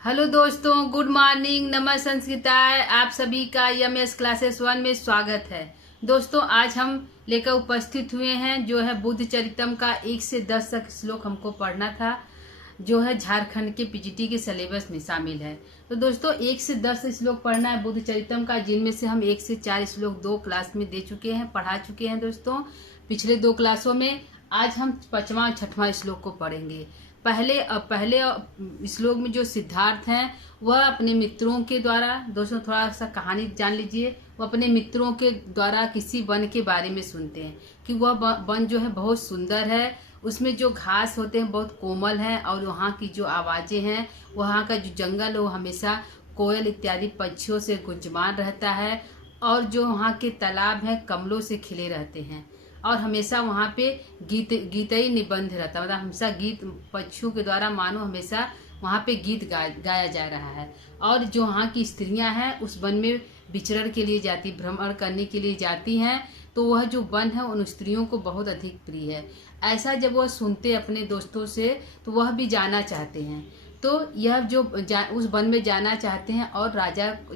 Hello दोस्तों, good morning, नमः संस्कृताय। आप सभी का यमएस क्लासेस 1 में स्वागत है। दोस्तों, आज हम लेकर उपस्थित हुए हैं जो है बुद्ध चरितम का 1 से 10 तक श्लोक हमको पढ़ना था, जो है झारखंड के पीजीटी के सिलेबस में शामिल है। तो दोस्तों 1 से 10 श्लोक पढ़ना है बुद्ध चरितम का, जिनमें से हम 1 से 4 श्लोक 2 क्लास में दे चुके हैं, पढ़ा चुके हैं दोस्तों पिछले 2 क्लासों में। आज हम 5वां 6वां श्लोक को पढ़ेंगे। पहले श्लोक में जो सिद्धार्थ हैं वह अपने मित्रों के द्वारा, दोस्तों थोड़ा सा कहानी जान लीजिए, वो अपने मित्रों के द्वारा किसी वन के बारे में सुनते हैं कि वह वन जो है बहुत सुंदर है, उसमें जो घास होते हैं बहुत कोमल हैं, और वहाँ की जो आवाजें हैं, वहाँ का जो जंगल है वो हमेशा कोयल इत्यादि पक्षियों से गुंजमान रहता है, और जो वहाँ के तालाब हैं कमलों से खिले रहते हैं, और हमेशा वहाँ पे गीतई निबंध रहता है, मतलब हमेशा गीत पक्षियों के द्वारा मानो हमेशा वहाँ पे गीत गाया जा रहा है। और जो वहाँ की स्त्रियां हैं उस वन में विचरण के लिए जाती, भ्रमण करने के लिए जाती हैं, तो वह जो वन है उन स्त्रियों को बहुत अधिक प्रिय है। ऐसा जब वह सुनते अपने दोस्तों से तो वह भी जाना चाहते हैं। तो यह जो उस वन में जाना चाहते हैं, और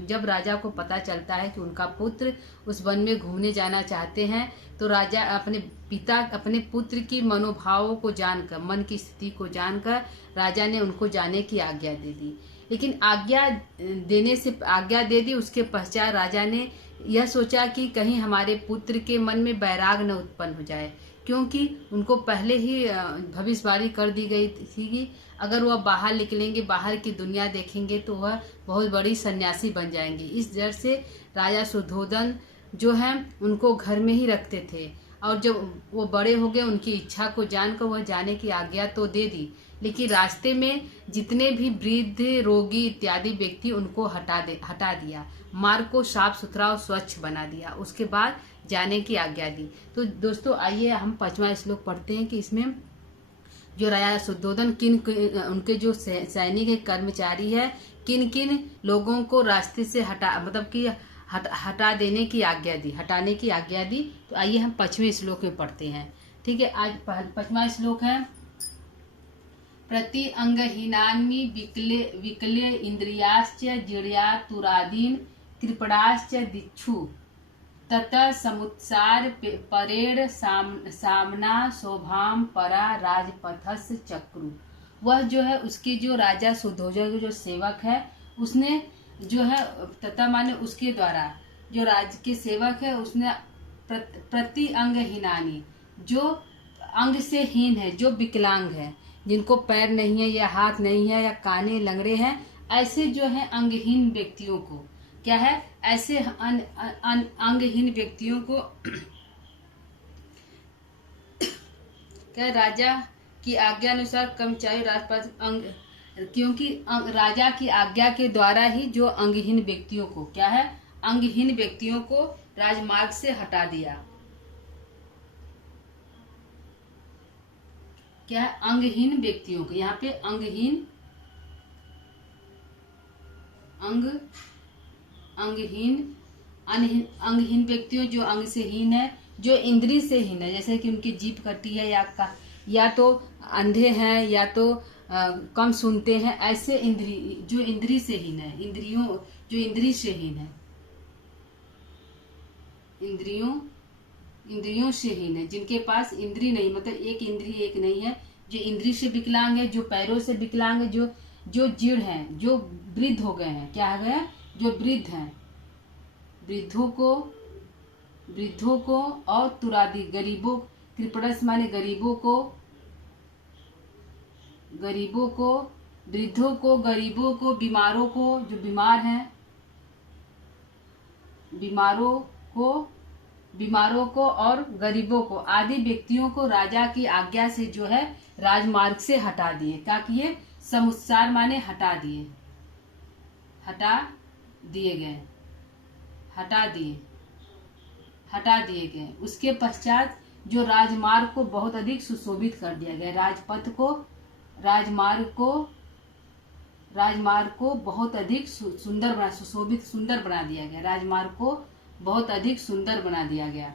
जब राजा को पता चलता है कि उनका पुत्र उस वन में घूमने जाना चाहते हैं, तो राजा अपने पुत्र की मनोभावों को जानकर, मन की स्थिति को जानकर राजा ने उनको जाने की आज्ञा दे दी। लेकिन आज्ञा दे दी, उसके पश्चात राजा ने यह सोचा कि कहीं हमारे पुत्र के मन में वैराग न उत्पन्न हो जाए, क्योंकि उनको पहले ही भविष्यवाणी कर दी गई थी कि अगर वह बाहर निकलेंगे, बाहर की दुनिया देखेंगे, तो वह बहुत बड़ी सन्यासी बन जाएंगे। इस डर से राजा सुद्धोधन जो है उनको घर में ही रखते थे, और जब वो बड़े हो गए उनकी इच्छा को जानकर वह जाने की आज्ञा तो दे दी, लेकिन रास्ते में जितने भी वृद्ध, रोगी इत्यादि व्यक्ति उनको हटा दिया, मार्ग को साफ सुथरा और स्वच्छ बना दिया, उसके बाद जाने की आज्ञा दी। तो दोस्तों आइए हम 5वां श्लोक पढ़ते हैं कि इसमें जो राजा सुद्धोधन उनके जो सैनिक है, कर्मचारी है, किन किन लोगों को रास्ते से हटा देने की आज्ञा दी, हटाने की आज्ञा दी। तो आइए हम 5वें श्लोक में पढ़ते हैं। ठीक है, आज 5वां श्लोक है, प्रति अंगहीनानि विकले इंद्रियाश्च जीर्या तुरादीन कृपणाश्च दिक्षु ततः समुत्सार परेड सामना शोभाम परा राजपथस चक्रु। वह जो है उसके जो राजा सुद्धोधन के जो सेवक है, उसने जो है तथा माने उसके द्वारा जो राज्य के सेवक है, उसने प्रति अंगहीनानी, जो अंग से हीन है, जो विकलांग है, जिनको पैर नहीं है या हाथ नहीं है या काने लंगड़े हैं, ऐसे जो है अंगहीन व्यक्तियों को क्या है, ऐसे अंगहीन व्यक्तियों को क्या राजा की आज्ञा अनुसार कर्मचारी राजपथ क्योंकि राजा की आज्ञा के द्वारा ही जो अंगहीन व्यक्तियों को क्या है, अंगहीन व्यक्तियों को राजमार्ग से हटा दिया। क्या है, अंगहीन व्यक्तियों को, यहाँ पे अंगहीन अंगहीन व्यक्तियों, जो अंग से हीन है, जो इंद्री से हीन है, जैसे कि उनकी जीभ कटी है, या तो अंधे हैं, या तो कम सुनते हैं, ऐसे जो इंद्री से हीन है, जो इंद्री से हीन है, इंद्रियों से हीन है, जिनके पास इंद्री नहीं, मतलब एक इंद्री एक नहीं है, जो इंद्री से विकलांग है, जो पैरों से विकलांग है, जो जीर्ण हैं, जो वृद्ध हो गए हैं, क्या हो गए, जो वृद्ध हैं, वृद्धों को और तुरादी गरीबों, कृपणस माने गरीबों को, वृद्धों को, गरीबों को, बीमारों को, जो बीमार हैं, बीमारों को और गरीबों को आदि व्यक्तियों को राजा की आज्ञा से जो है राजमार्ग से हटा दिए। क्या किए, समुत्सार माने हटा दिए गए। उसके पश्चात जो राजमार्ग को बहुत अधिक सुशोभित कर दिया गया, राजमार्ग को बहुत अधिक सुंदर बना दिया गया, राजमार्ग को बहुत अधिक सुंदर बना दिया गया।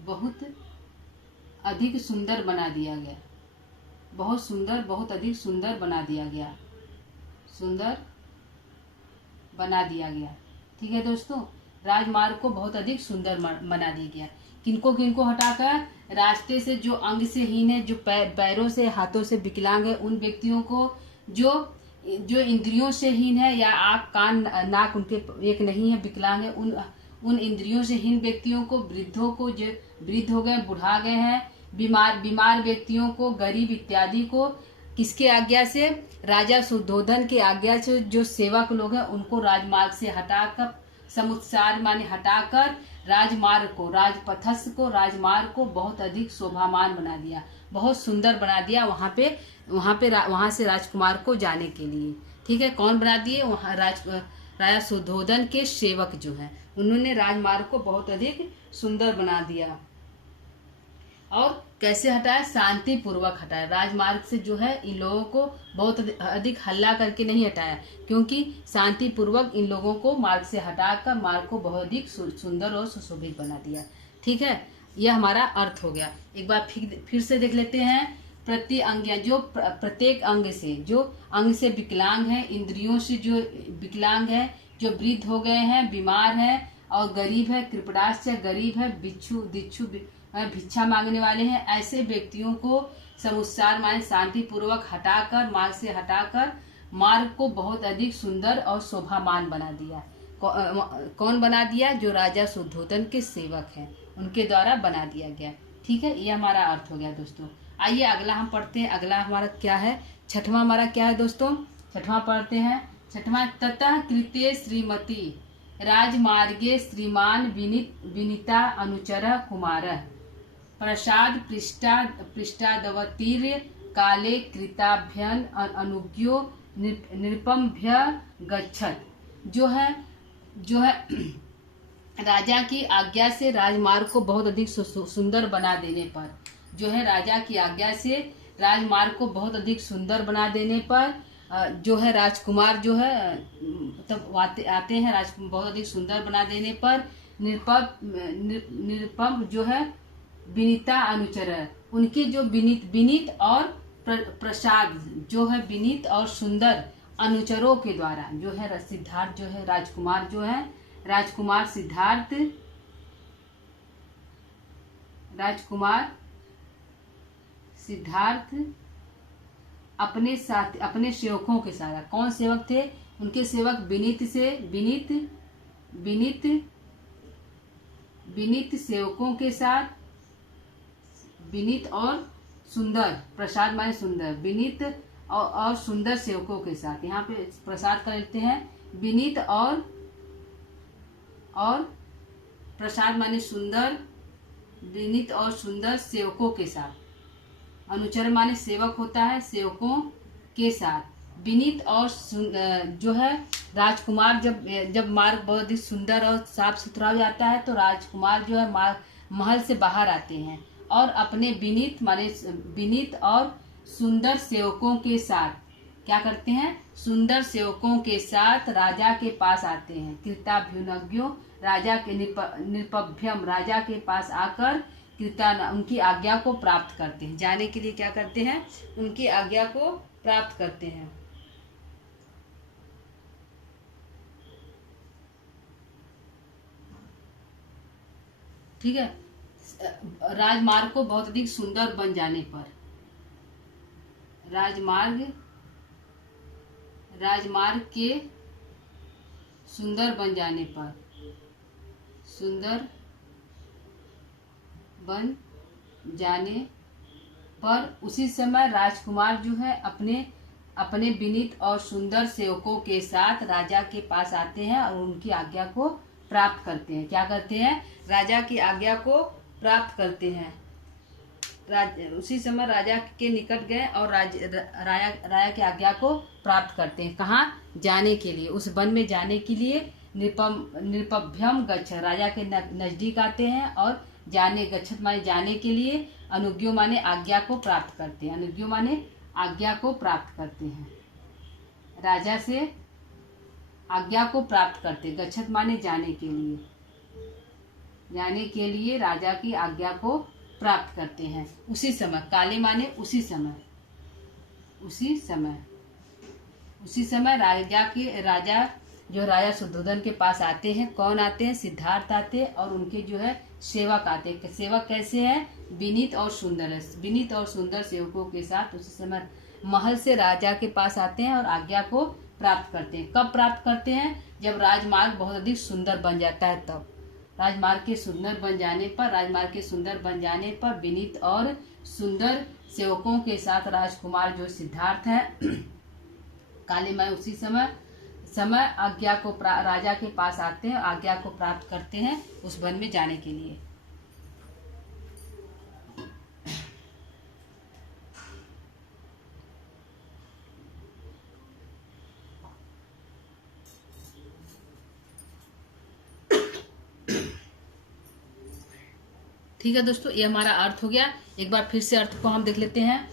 बहुत अधिक सुंदर बना दिया गया। बहुत सुंदर, बहुत अधिक सुंदर बना दिया गया, सुंदर बना दिया गया। ठीक है दोस्तों, राजमार्ग को बहुत अधिक सुंदर बना दिया गया। किनको किनको हटाकर, रास्ते से जो अंग से हीन है, जो पैरों से हाथों से विकलांग है, उन व्यक्तियों को, जो जो इंद्रियों से हीन है या आँख कान नाक उनके एक नहीं है, विकलांग है, उन इंद्रियों से हीन व्यक्तियों को, वृद्धों को, जो वृद्ध हो गए, बुढ़ा गए हैं, बीमार व्यक्तियों को, गरीब इत्यादि को, किसके आज्ञा से? राजा सुद्धोधन के आज्ञा से जो सेवक लोग हैं उनको राजमार्ग से हटाकर, समुत्सार माने हटाकर, राजमार्ग को, राजपथस्थ को, राजमार्ग को बहुत अधिक शोभामान बना दिया, बहुत सुंदर बना दिया वहां से राजकुमार को जाने के लिए। ठीक है, कौन बना दिए? वहाँ राजा सुद्धोधन के सेवक जो हैं उन्होंने राजमार्ग को बहुत अधिक सुंदर बना दिया। और कैसे हटाया? शांति पूर्वक हटाया। राजमार्ग से जो है इन लोगों को बहुत अधिक हल्ला करके नहीं हटाया, क्योंकि शांति पूर्वक इन लोगों को मार्ग से हटाकर मार्ग को बहुत अधिक सुंदर और सुशोभित बना दिया। ठीक है, यह हमारा अर्थ हो गया। एक बार फिर से देख लेते हैं। प्रति अंग, जो प्रत्येक अंग से, जो अंग से विकलांग है, इंद्रियों से जो विकलांग है, जो वृद्ध हो गए हैं, बीमार है और गरीब है, कृपणाश्च गरीब है, दिच्छु भिक्षा मांगने वाले हैं, ऐसे व्यक्तियों को समुत्सार माने शांति पूर्वक हटाकर, मार्ग से हटाकर मार्ग को बहुत अधिक सुंदर और शोभामान बना दिया। कौन बना दिया? जो राजा शुद्धोधन के सेवक हैं उनके द्वारा बना दिया गया। ठीक है, ये हमारा अर्थ हो गया दोस्तों। आइए अगला हम पढ़ते हैं। अगला हमारा क्या है? छठवां हमारा क्या है दोस्तों? छठवां पढ़ते हैं। छठवां, ततः कृते श्रीमती राजमार्गे श्रीमान विनीता अनुचर कुमार प्रसाद पृष्ठादवतीर्य काले कृताभ्यन अनुज्ञो निरुपम्भ्य गच्छत। जो है राजा की आज्ञा से राजमार्ग को बहुत अधिक सुंदर बना देने पर, जो है राजा की आज्ञा से राजमार्ग को बहुत अधिक सुंदर बना देने पर, जो है राजकुमार जो है तब आते हैं, बहुत अधिक सुंदर बना देने पर निरुपम जो है विनीता अनुचर, उनके जो विनीत और प्रसाद जो है विनीत और सुंदर अनुचरों के द्वारा, जो है सिद्धार्थ जो है राजकुमार जो है राजकुमार सिद्धार्थ अपने साथ, अपने सेवकों के साथ, कौन सेवक थे? उनके सेवक विनीत सेवकों के साथ, विनीत और सुंदर, प्रसाद माने सुंदर, विनीत और सुंदर सेवकों के साथ, यहाँ पे प्रसाद कर लेते हैं, विनीत और प्रसाद माने सुंदर, विनीत और सुंदर सेवकों के साथ, अनुचर माने सेवक होता है, सेवकों के साथ, विनीत और जो है राजकुमार, जब मार्ग बहुत ही सुंदर और साफ सुथरा हो जाता है तो राजकुमार जो है महल से बाहर आते हैं और अपने विनीत और सुंदर सेवकों के साथ क्या करते हैं? सुंदर सेवकों के साथ राजा के पास आते हैं। कृताभ्युनज्ञो, राजा के निरुपभ्यम, राजा के पास आकर उनकी आज्ञा को प्राप्त करते हैं। जाने के लिए क्या करते हैं? उनकी आज्ञा को प्राप्त करते हैं। ठीक है, राजमार्ग को बहुत अधिक सुंदर बन जाने पर, राजमार्ग के सुंदर बन जाने पर, सुंदर बन जाने पर उसी समय राजकुमार जो है अपने विनीत और सुंदर सेवकों के साथ राजा के पास आते हैं और उनकी आज्ञा को प्राप्त करते हैं। क्या करते हैं? राजा की आज्ञा को प्राप्त करते हैं। उसी समय राजा के निकट गए और राजा की आज्ञा को प्राप्त करते हैं। कहाँ? जाने के लिए, उस वन में जाने के लिए निरुपभ्यम गच्छ, राजा के नजदीक आते हैं और गच्छत माने जाने के लिए, अनुज्ञो माने आज्ञा को प्राप्त करते हैं, अनुज्ञो माने आज्ञा को प्राप्त करते हैं, राजा से आज्ञा को प्राप्त करते, गच्छत माने जाने के लिए राजा की आज्ञा को प्राप्त करते हैं। उसी समय, काले माने उसी समय, उसी समय राजा जो राजा शुद्धोधन के पास आते हैं, कौन आते हैं? सिद्धार्थ आते हैं और उनके जो है सेवक आते हैं। सेवक कैसे हैं? विनीत और सुंदर है। विनीत और सुंदर सेवकों के साथ उसी समय महल से राजा के पास आते हैं और आज्ञा को प्राप्त करते हैं। कब प्राप्त करते हैं? जब राजमार्ग बहुत अधिक सुंदर बन जाता है तब। राजमार्ग के सुंदर बन जाने पर विनीत और सुंदर सेवकों के साथ राजकुमार जो सिद्धार्थ है कालीमय उसी समय आज्ञा को राजा के पास आते हैं, आज्ञा को प्राप्त करते हैं उस वन में जाने के लिए। ठीक है दोस्तों, ये हमारा अर्थ हो गया। एक बार फिर से अर्थ को हम देख लेते हैं।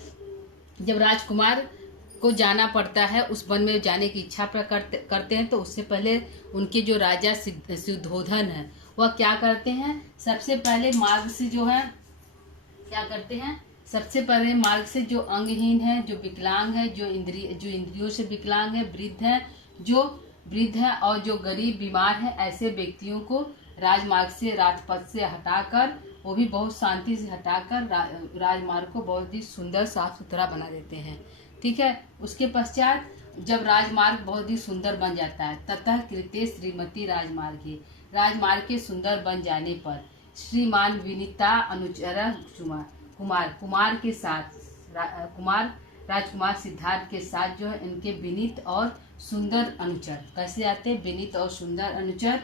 जब राजकुमार को जाना पड़ता है, उस वन में जाने की इच्छा करते हैं, तो उससे पहले उनके जो राजा शुद्धोधन है वह क्या करते हैं? सबसे पहले मार्ग से जो है क्या करते हैं? सबसे पहले मार्ग से जो अंगहीन है, जो विकलांग है, जो इंद्रियों से विकलांग है, वृद्ध है और जो गरीब बीमार है, ऐसे व्यक्तियों को राजमार्ग से राजपथ से हटाकर, वो भी बहुत शांति से हटाकर राजमार्ग को बहुत ही सुंदर साफ सुथरा बना देते हैं। ठीक है। उसके पश्चात जब राजमार्ग बहुत ही सुंदर बन जाता है, ततः कृते श्रीमती राजमार्ग के सुंदर बन जाने पर श्रीमान विनीता अनुचर राजकुमार सिद्धार्थ के साथ जो है इनके विनीत और सुंदर अनुचर कैसे आते हैं? विनीत और सुंदर अनुचर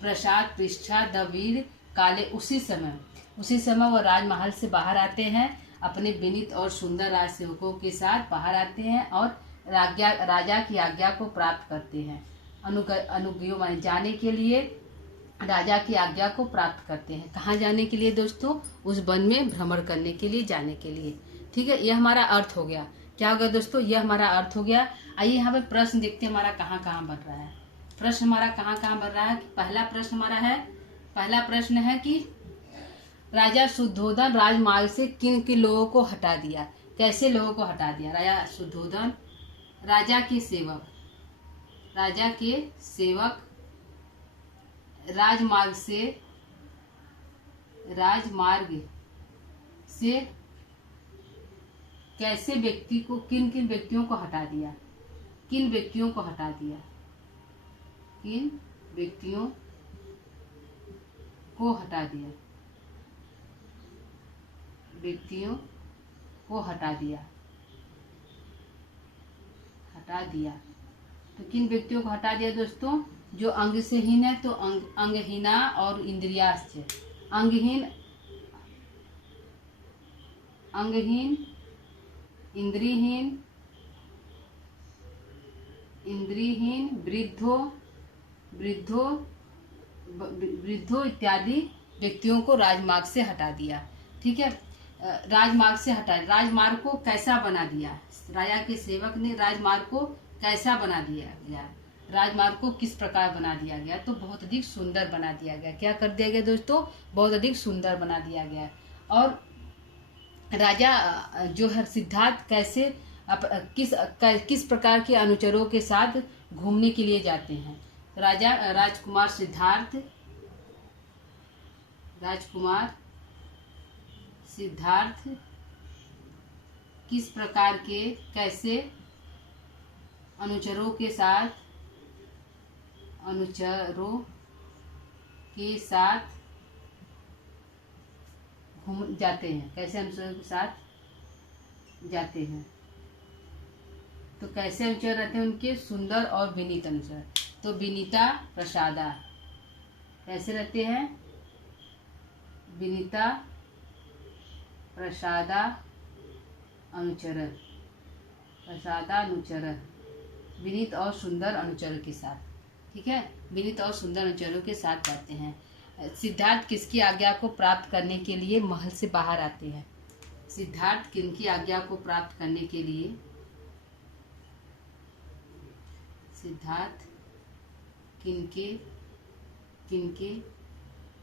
प्रसाद पृष्ठा वीर काले उसी समय वो राजमहल से बाहर आते हैं, अपने विनीत और सुंदर राजसेवकों के साथ बाहर आते हैं और राजा की आज्ञा को प्राप्त करते हैं। अनुज्ञा माने जाने के लिए राजा की आज्ञा को प्राप्त करते हैं। कहाँ जाने के लिए दोस्तों? उस वन में भ्रमण करने के लिए, जाने के लिए। ठीक है, यह हमारा अर्थ हो गया। क्या हो गया दोस्तों? यह हमारा अर्थ हो गया। आइए यहाँ पे प्रश्न देखते हैं हमारा कहाँ कहाँ बन रहा है। प्रश्न हमारा कहाँ कहाँ बन रहा है? पहला प्रश्न है कि राजा शुद्धोधन राजमार्ग से किन किन लोगों को हटा दिया? कैसे लोगों को हटा दिया? राजा शुद्धोधन राजा के सेवक राजमार्ग से कैसे किन किन व्यक्तियों को हटा दिया? किन व्यक्तियों को हटा दिया? तो किन व्यक्तियों को हटा दिया दोस्तों? जो अंग से हीन है तो अंगहीना और इंद्रियाश्च। अंगहीन, इंद्रिहीन, वृद्धों इत्यादि व्यक्तियों को राजमार्ग से हटा दिया। ठीक है, राजमार्ग को कैसा बना दिया? राजा के सेवक ने राजमार्ग को कैसा बना दिया गया? राजमार्ग को किस प्रकार बना दिया गया? तो बहुत अधिक सुंदर बना दिया गया। क्या कर दिया गया दोस्तों? बहुत अधिक सुंदर बना दिया गया। और राजा जो है सिद्धार्थ कैसे किस प्रकार के अनुचरों के साथ घूमने के लिए जाते हैं? राजकुमार सिद्धार्थ किस प्रकार के कैसे अनुचरों के साथ घूम जाते हैं? कैसे अनुचरों के साथ जाते हैं? तो कैसे अनुचर रहते हैं उनके? सुंदर और विनीत अनुचर। तो विनीता प्रसादा कैसे रहते हैं? विनीता प्रसादा अनुचर, विनीत और सुंदर अनुचरों के साथ। ठीक है, विनीत और सुंदर अनुचरों के साथ जाते हैं। सिद्धार्थ किसकी आज्ञा को प्राप्त करने के लिए महल से बाहर आते हैं? सिद्धार्थ किनकी आज्ञा को प्राप्त करने के लिए? सिद्धार्थ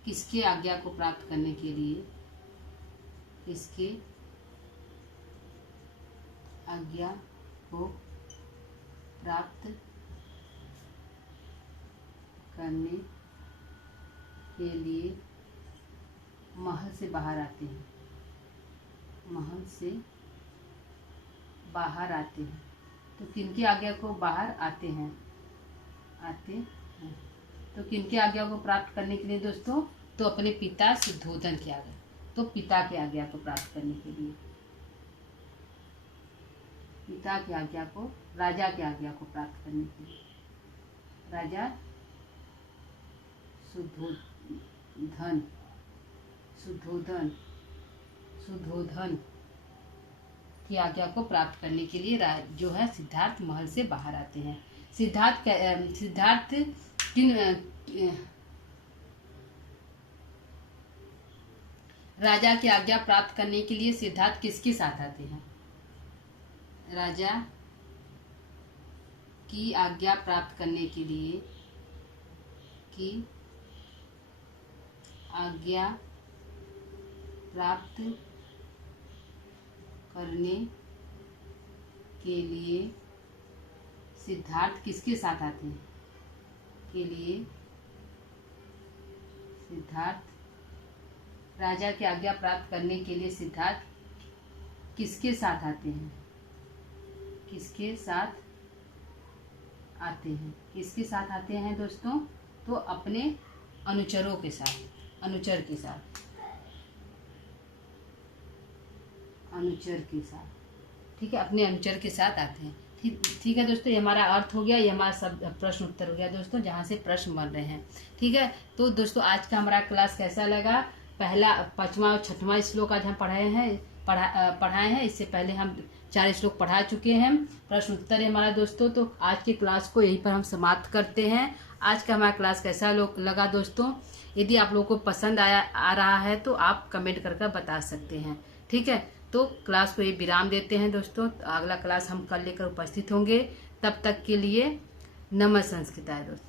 किसके आज्ञा को प्राप्त करने के लिए? किसके आज्ञा को प्राप्त करने के लिए महल से बाहर आते हैं। महल से बाहर आते हैं। तो किनकी आज्ञा को बाहर आते हैं? तो किनकी आज्ञा को प्राप्त करने के लिए दोस्तों? तो अपने पिता शुद्धोधन की आज्ञा। तो पिता की आज्ञा को प्राप्त करने के लिए, पिता की आज्ञा को, राजा की आज्ञा को प्राप्त करने के लिए, राजा शुद्धोधन की आज्ञा को प्राप्त करने के लिए जो है सिद्धार्थ महल से बाहर आते हैं। सिद्धार्थ राजा की आज्ञा प्राप्त करने के लिए सिद्धार्थ किसके साथ आते हैं? राजा की आज्ञा प्राप्त करने के लिए, आज्ञा प्राप्त करने के लिए सिद्धार्थ किसके साथ आते हैं? राजा की आज्ञा प्राप्त करने के लिए सिद्धार्थ किसके साथ आते हैं? किसके साथ आते हैं दोस्तों? तो अपने अनुचर के साथ। ठीक है, अपने अनुचर के साथ आते हैं। ठीक है दोस्तों, ये हमारा अर्थ हो गया, ये हमारा सब प्रश्न उत्तर हो गया दोस्तों, जहाँ से प्रश्न बन रहे हैं। ठीक है, तो दोस्तों आज का हमारा क्लास कैसा लगा? पहला, 5वां और 6वां श्लोक आज हम पढ़ाए हैं। इससे पहले हम 4 श्लोक पढ़ा चुके हैं। प्रश्न उत्तर है हमारा दोस्तों। तो आज के क्लास को यहीं पर हम समाप्त करते हैं। आज का हमारा क्लास कैसा लगा दोस्तों? यदि आप लोगों को पसंद आ रहा है तो आप कमेंट करके बता सकते हैं। ठीक है, तो क्लास को ये विराम देते हैं दोस्तों। अगला क्लास हम कल लेकर उपस्थित होंगे। तब तक के लिए नमः संस्कृताय दोस्तों।